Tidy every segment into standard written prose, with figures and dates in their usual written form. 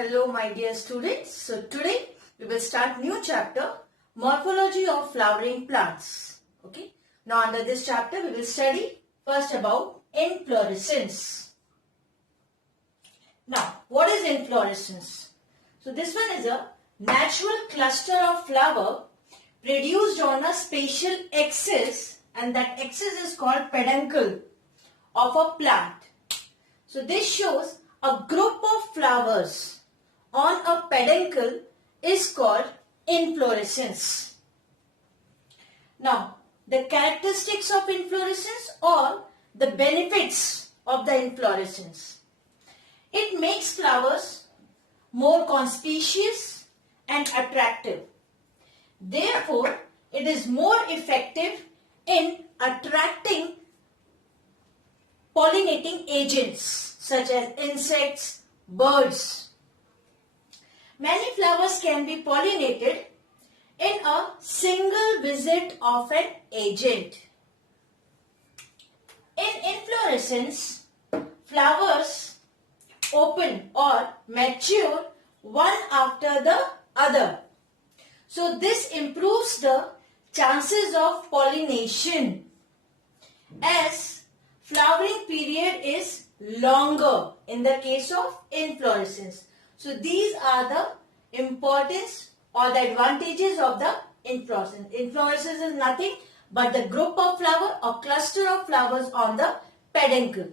Hello my dear students. So today we will start new chapter, Morphology of Flowering Plants. Okay. Now under this chapter we will study first about inflorescence. Now what is inflorescence? So this one is a natural cluster of flower produced on a spatial axis, and that axis is called peduncle of a plant. So this shows a group of flowers on a peduncle is called inflorescence. Now, the characteristics of inflorescence or the benefits of the inflorescence. It makes flowers more conspicuous and attractive. Therefore, it is more effective in attracting pollinating agents such as insects, birds. Many flowers can be pollinated in a single visit of an agent. In inflorescence, flowers open or mature one after the other. So this improves the chances of pollination as flowering period is longer in the case of inflorescence. So these are the importance or the advantages of the inflorescence. Inflorescence is nothing but the group of flower or cluster of flowers on the peduncle.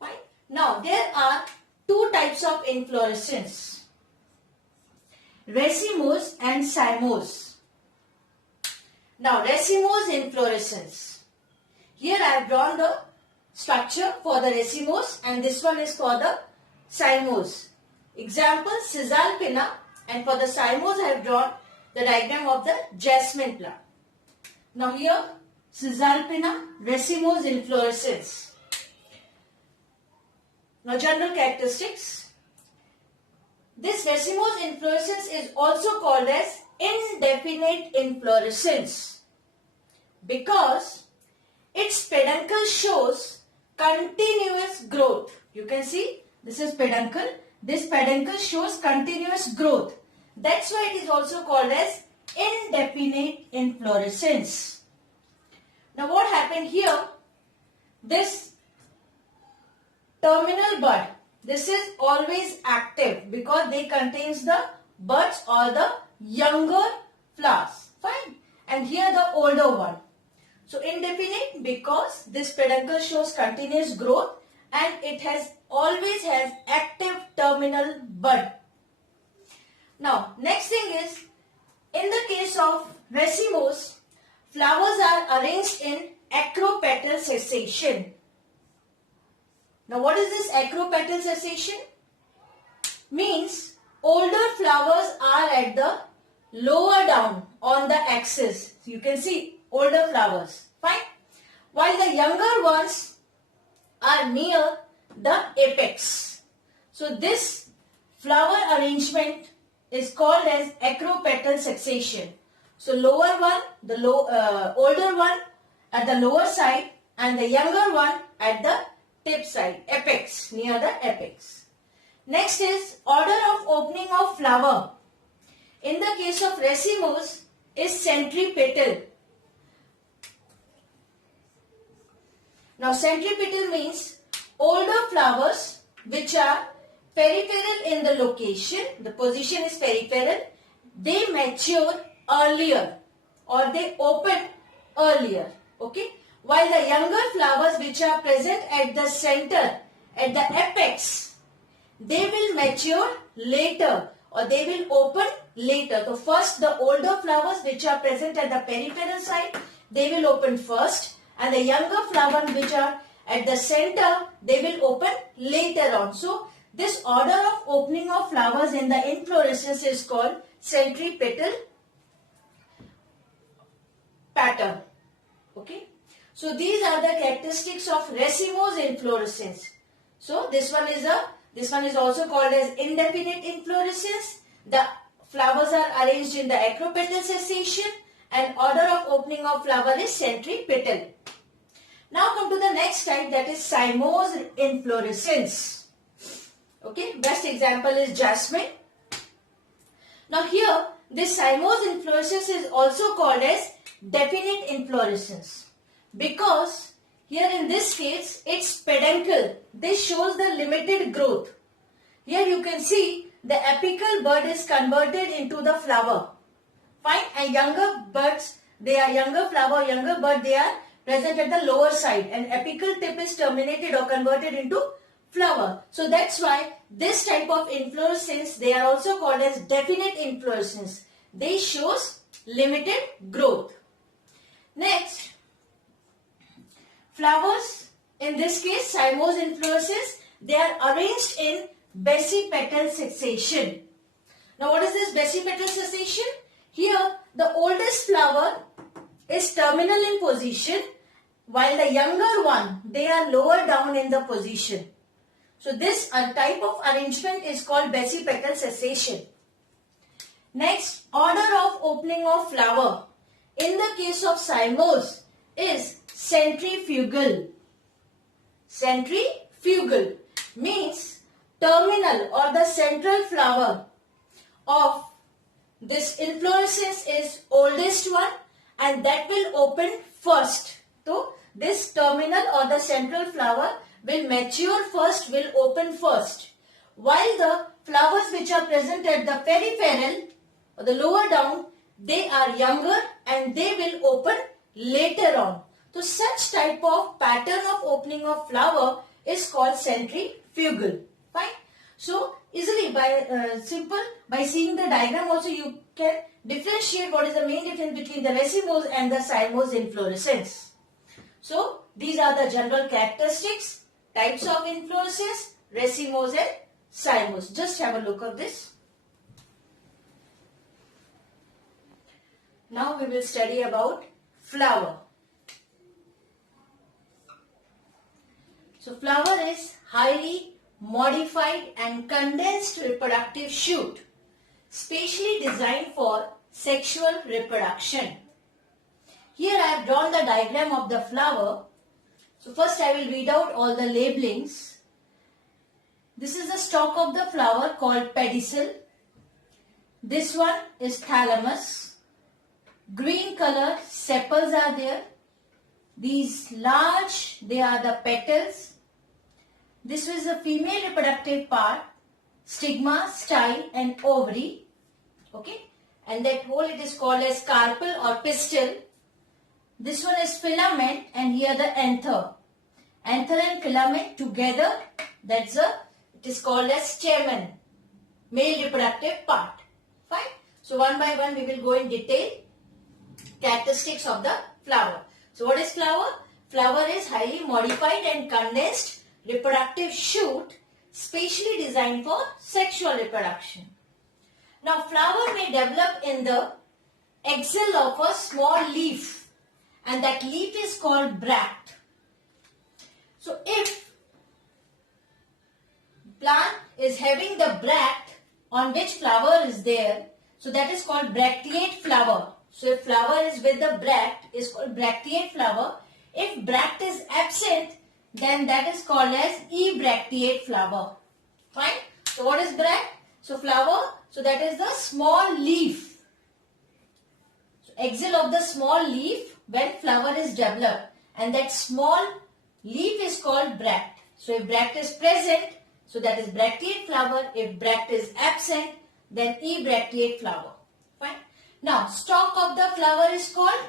Fine. Now there are two types of inflorescence, racemose and cymose. Now racemose inflorescence. Here I have drawn the structure for the racemose and this one is for the cymose. Example, Caesalpina, and for the cymose I have drawn the diagram of the jasmine plant. Now here Caesalpina, racemose inflorescence. Now general characteristics. This racemose inflorescence is also called as indefinite inflorescence because its peduncle shows continuous growth. You can see this is peduncle. This peduncle shows continuous growth. That's why it is also called as indefinite inflorescence. Now what happened here? This terminal bud, this is always active because they contains the buds or the younger flowers. Fine. And here the older one. So indefinite because this peduncle shows continuous growth and it always has active terminal bud. Now next thing is, in the case of racemose, flowers are arranged in acropetal succession. Now what is this acropetal succession? Means older flowers are at the lower down on the axis. So you can see older flowers. Fine. While the younger ones are near the apex. So this flower arrangement is called as acropetal succession. So lower one, the older one at the lower side and the younger one at the tip side, apex, near the apex. Next is order of opening of flower. In the case of racemose is centripetal. Now centripetal means older flowers which are peripheral in the location, the position is peripheral, they mature earlier or they open earlier. Okay. While the younger flowers which are present at the center, at the apex, they will mature later or they will open later. So first the older flowers which are present at the peripheral side, they will open first. And the younger flowers which are at the center, they will open later on. So this order of opening of flowers in the inflorescence is called centripetal pattern. Okay. So these are the characteristics of racemose inflorescence. So this one is also called as indefinite inflorescence. The flowers are arranged in the acropetal succession and order of opening of flower is centripetal. Now come to the next type, that is cymose inflorescence. Okay, best example is jasmine. Now here, this cymose inflorescence is also called as definite inflorescence because here in this case, it's peduncle. This shows the limited growth. Here you can see the apical bud is converted into the flower. Fine, and younger buds, they are younger flower, younger bud, they are present at the lower side, and apical tip is terminated or converted into flower. So that's why this type of inflorescence, they are also called as definite inflorescence. They shows limited growth. Next, flowers, in this case cymose inflorescence, they are arranged in basipetal succession. Now what is this basipetal succession? Here the oldest flower is terminal in position while the younger one, they are lower down in the position. So this type of arrangement is called basipetal succession. Next, order of opening of flower in the case of cymose is centrifugal. Centrifugal means terminal or the central flower of this inflorescence is oldest one and that will open first. So this terminal or the central flower will mature first, will open first. While the flowers which are present at the peripheral or the lower down, they are younger and they will open later on. So such type of pattern of opening of flower is called centrifugal. Fine. So easily by seeing the diagram also you can differentiate what is the main difference between the racemose and the cymose inflorescence. So these are the general characteristics, types of inflorescence, racemose and cymose. Just have a look at this. Now we will study about flower. So flower is highly modified and condensed reproductive shoot, specially designed for sexual reproduction. Here I have drawn the diagram of the flower. So first I will read out all the labelings. This is the stalk of the flower called pedicel. This one is thalamus. Green color sepals are there. These large, they are the petals. This is the female reproductive part, stigma, style and ovary. Okay. And that whole it is called as carpel or pistil. This one is filament and here the anther. Anther and filament together, it is called as stamen, male reproductive part. Fine. So one by one we will go in detail. Characteristics of the flower. So what is flower? Flower is highly modified and condensed reproductive shoot, specially designed for sexual reproduction. Now flower may develop in the axil of a small leaf and that leaf is called bract. So if plant is having the bract on which flower is there, so that is called bracteate flower. So if flower is with the bract is called bracteate flower. If bract is absent, then that is called as ebracteate flower. Fine. So what is bract? So flower, so that is the small leaf. So axil of the small leaf when flower is developed and that small leaf is called bract. So if bract is present, so that is bracteate flower. If bract is absent, then ebracteate flower. Fine. Now stalk of the flower is called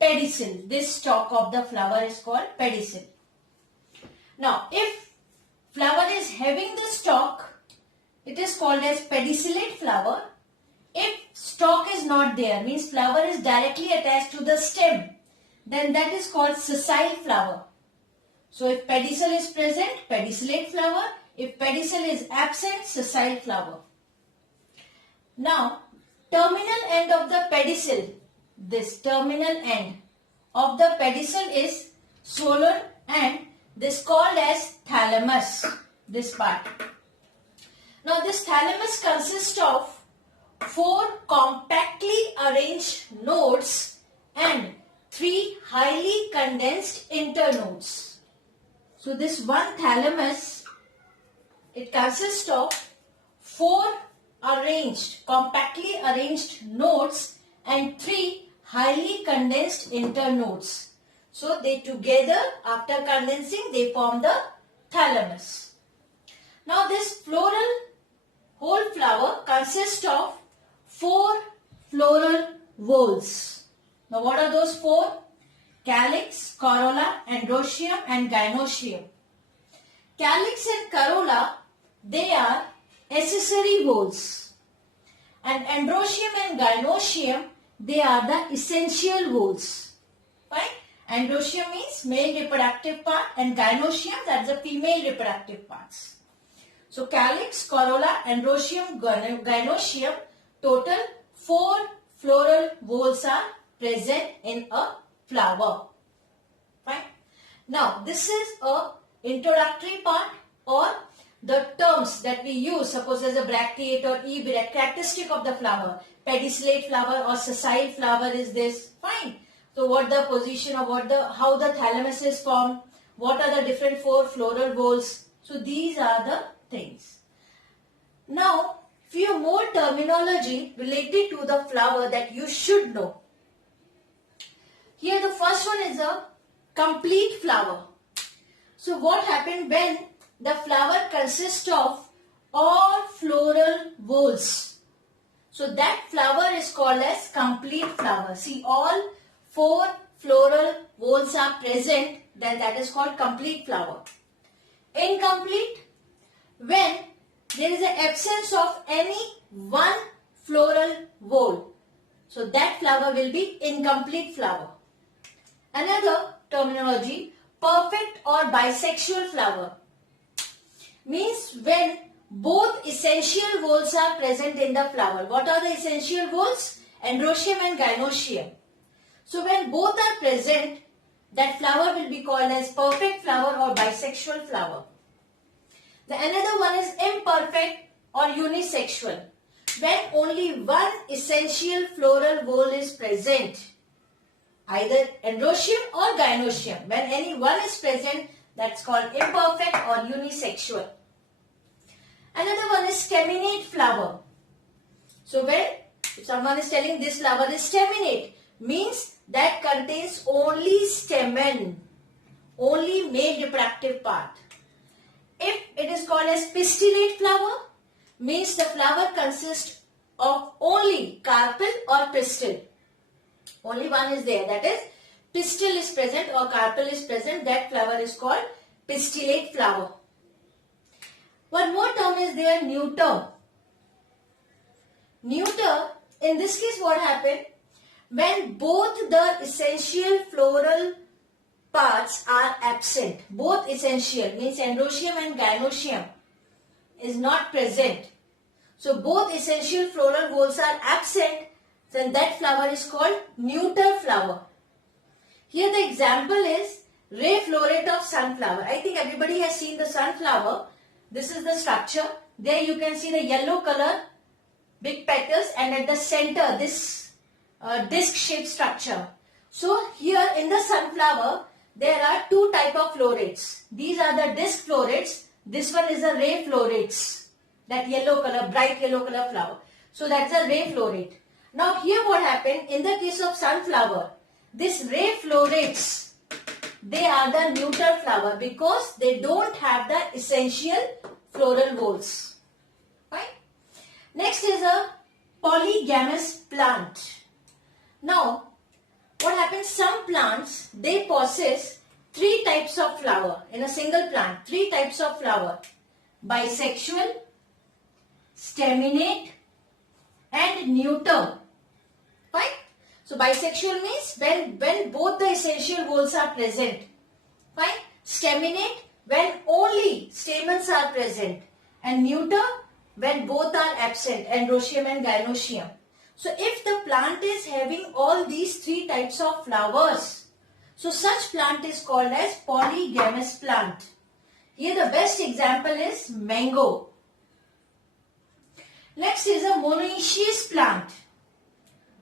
pedicel. This stalk of the flower is called pedicel. Now if flower is having the stalk, it is called as pedicellate flower. If stalk is not there, means flower is directly attached to the stem, then that is called sessile flower. So if pedicel is present, pedicellate flower. If pedicel is absent, sessile flower. Now terminal end of the pedicel, this terminal end of the pedicel is swollen and this called as thalamus, this part. Now this thalamus consists of 4 compactly arranged nodes and 3 highly condensed internodes. So this one thalamus it consists of 4 compactly arranged nodes and 3 highly condensed internodes. So they together, after condensing, they form the thalamus. Now this whole flower consists of 4 floral whorls. Now what are those 4? Calyx, corolla, androecium and gynoecium. Calyx and corolla, they are accessory whorls. And androecium and gynoecium, they are the essential whorls. Fine? Androecium means male reproductive part and gynoecium, that's the female reproductive parts. So calyx, corolla, androecium, gynoecium, total 4 floral whorls are present in a flower. Fine. Now this is a introductory part or the terms that we use. Suppose as a bracteate or ebrect, characteristic of the flower. Pedicellate flower or sessile flower is this. Fine. So what the position or how the thalamus is formed. What are the different 4 floral whorls. So these are the things. Now few more terminology related to the flower that you should know. Here the first one is a complete flower. So what happened when the flower consists of all floral whorls? So that flower is called as complete flower. See, all 4 floral whorls are present, then that is called complete flower. Incomplete, when there is an absence of any one floral whorl. So that flower will be incomplete flower. Another terminology, perfect or bisexual flower, means when both essential whorls are present in the flower. What are the essential whorls? Androecium and gynoecium. So when both are present, that flower will be called as perfect flower or bisexual flower. The another one is imperfect or unisexual, when only one essential floral whorl is present. Either androecium or gynoecium. When any one is present, that's called imperfect or unisexual. Another one is staminate flower. So when someone is telling this flower is staminate, means that contains only stamen, only male reproductive part. If it is called as pistillate flower, means the flower consists of only carpel or pistil. Only one is there, that is pistil is present or carpel is present, that flower is called pistillate flower. One more term is there, neuter. Neuter, in this case what happened? When both the essential floral parts are absent, both essential means androecium and gynoecium is not present. So both essential floral whorls are absent, then that flower is called neuter flower. Here the example is ray floret of sunflower. I think everybody has seen the sunflower. This is the structure. There you can see the yellow color, big petals, and at the center this disc shaped structure. So here in the sunflower there are 2 type of florets. These are the disc florets. This one is a ray florets. That yellow color, bright yellow color flower. So that's a ray floret. Now here what happened in the case of sunflower, this ray florets, they are the neuter flower because they don't have the essential floral whorls. Fine. Next is a polygamous plant. Now what happens, some plants, they possess 3 types of flower in a single plant, 3 types of flower: bisexual, staminate and neuter. Fine. So bisexual means when both the essential whorls are present. Fine. Staminate, when only stamens are present. And neuter, when both are absent, androecium and gynoecium. So if the plant is having all these 3 types of flowers, so such plant is called as polygamous plant. Here the best example is mango. Next is a monoecious plant.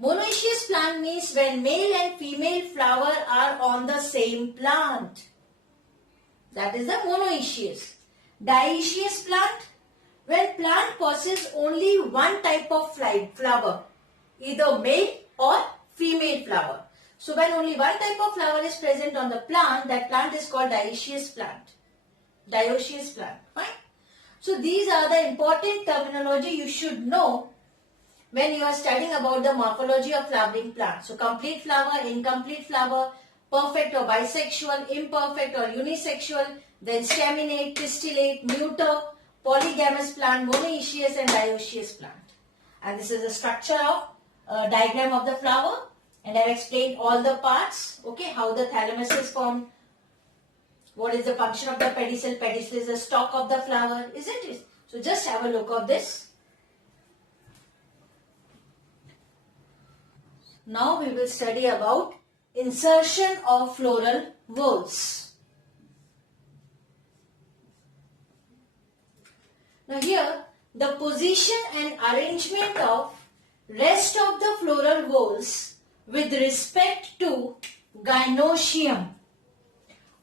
Monoecious plant means when male and female flower are on the same plant. That is the monoecious. Dioecious plant, when plant possesses only one type of flower, either male or female flower. So when only one type of flower is present on the plant, that plant is called dioecious plant. Dioecious plant. Fine. So these are the important terminology you should know when you are studying about the morphology of flowering plants. So complete flower, incomplete flower, perfect or bisexual, imperfect or unisexual, then staminate, pistillate, neuter, polygamous plant, monoecious and dioecious plant. And this is the structure of diagram of the flower, and I have explained all the parts, okay, how the thalamus is formed, what is the function of the pedicel. Pedicel is the stalk of the flower, isn't it? So just have a look of this. Now we will study about insertion of floral whorls. Now here the position and arrangement of rest of the floral whorls with respect to gynoecium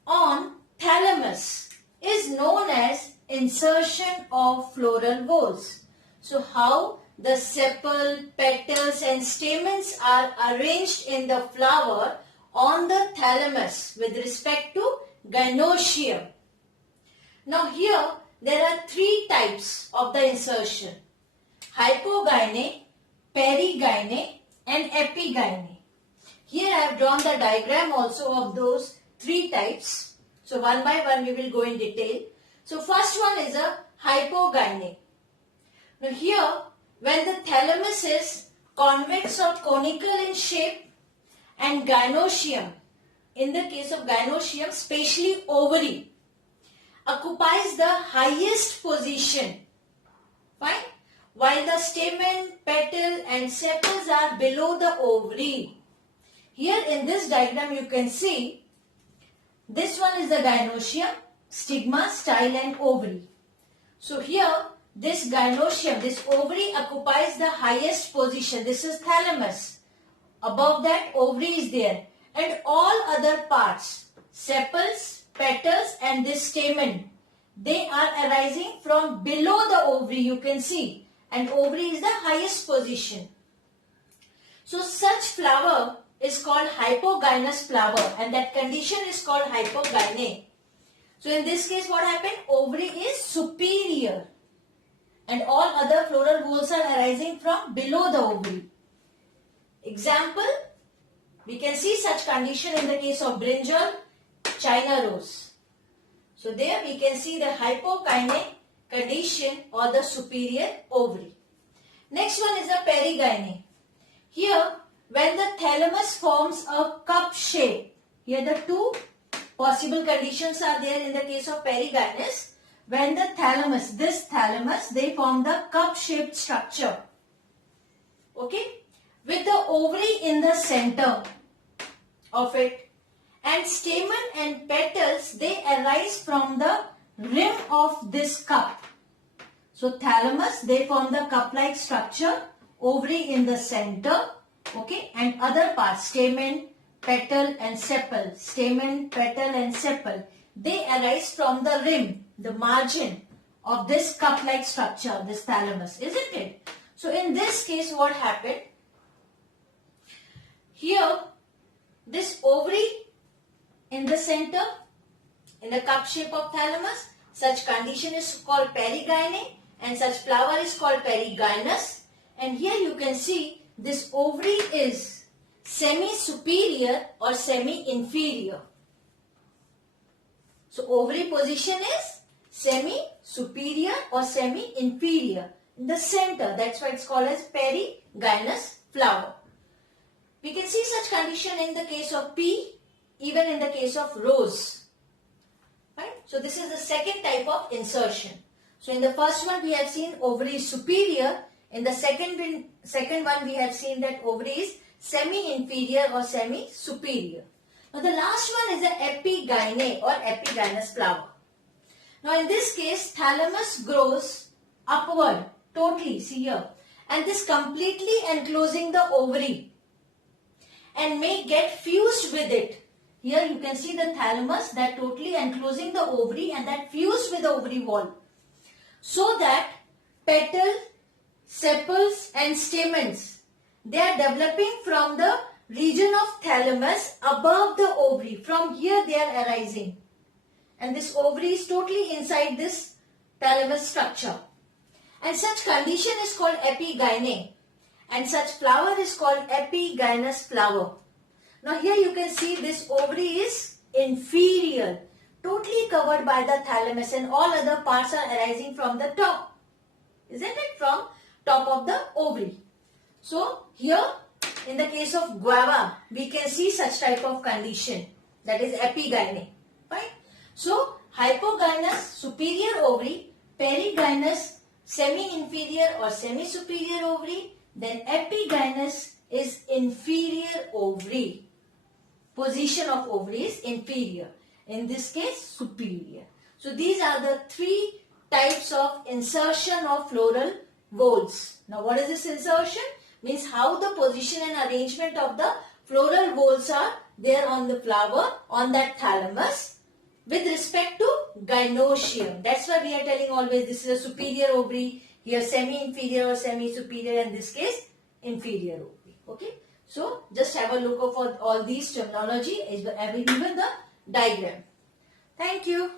on thalamus is known as insertion of floral whorls. So how the sepal, petals and stamens are arranged in the flower on the thalamus with respect to gynoecium. Now here there are three types of the insertion: hypogyne, perigyne and epigyne. Here I have drawn the diagram also of those three types. So one by one we will go in detail. So first one is a hypogyne. Now here when the thalamus is convex or conical in shape and gynoecium, in the case of gynoecium, especially ovary, occupies the highest position, fine, while the stamen, petal and sepals are below the ovary. Here in this diagram you can see this one is the gynoecium, stigma, style and ovary. So here this gynoecium, this ovary occupies the highest position. This is thalamus. Above that ovary is there, and all other parts, sepals, petals and this stamen, they are arising from below the ovary, you can see, and ovary is the highest position. So such flower is called hypogynous flower, and that condition is called hypogyne. So in this case what happened? Ovary is superior and all other floral whorls are arising from below the ovary. Example, we can see such condition in the case of brinjal, China rose. So there we can see the hypogyne condition or the superior ovary. Next one is the perigyne. Here when the thalamus forms a cup shape, here the two possible conditions are there in the case of perigynous. When the thalamus, this thalamus, they form the cup shaped structure, okay, with the ovary in the center of it, and stamen and petals, they arise from the rim of this cup. So thalamus, they form the cup-like structure, ovary in the center, okay, and other parts, stamen, petal and sepal, stamen, petal and sepal, they arise from the rim, the margin of this cup-like structure, this thalamus, isn't it? So in this case what happened? Here this ovary in the center, in the cup shape of thalamus, such condition is called perigyne and such flower is called perigynous. And here you can see this ovary is semi-superior or semi-inferior. So ovary position is semi-superior or semi-inferior in the center. That's why it's called as perigynous flower. We can see such condition in the case of pea, even in the case of rose. Right? So this is the second type of insertion. So in the first one we have seen ovary is superior. In the second one we have seen that ovary is semi-inferior or semi-superior. Now the last one is the epigyne or epigynous flower. Now in this case thalamus grows upward totally, see here, and this completely enclosing the ovary and may get fused with it. here you can see the thalamus that totally enclosing the ovary and that fused with the ovary wall. So that petal, sepals and stamens, they are developing from the region of thalamus above the ovary. From here they are arising. And this ovary is totally inside this thalamus structure. And such condition is called epigyne. And such flower is called epigynous flower. Now here you can see this ovary is inferior, totally covered by the thalamus, and all other parts are arising from the top. Isn't it? From top of the ovary. So here in the case of guava, we can see such type of condition, that is epigyne. Fine. So hypogynous superior ovary, perigynous semi-inferior or semi-superior ovary, then epigynous is inferior ovary. Position of ovary is inferior. In this case, superior. So these are the three types of insertion of floral whorls. Now what is this insertion? Means how the position and arrangement of the floral whorls are there on the flower, on that thalamus, with respect to gynoecium. That's why we are telling always this is a superior ovary, here semi-inferior or semi-superior, in this case inferior ovary. Okay. So just have a look for all these terminology, even the diagram. Thank you.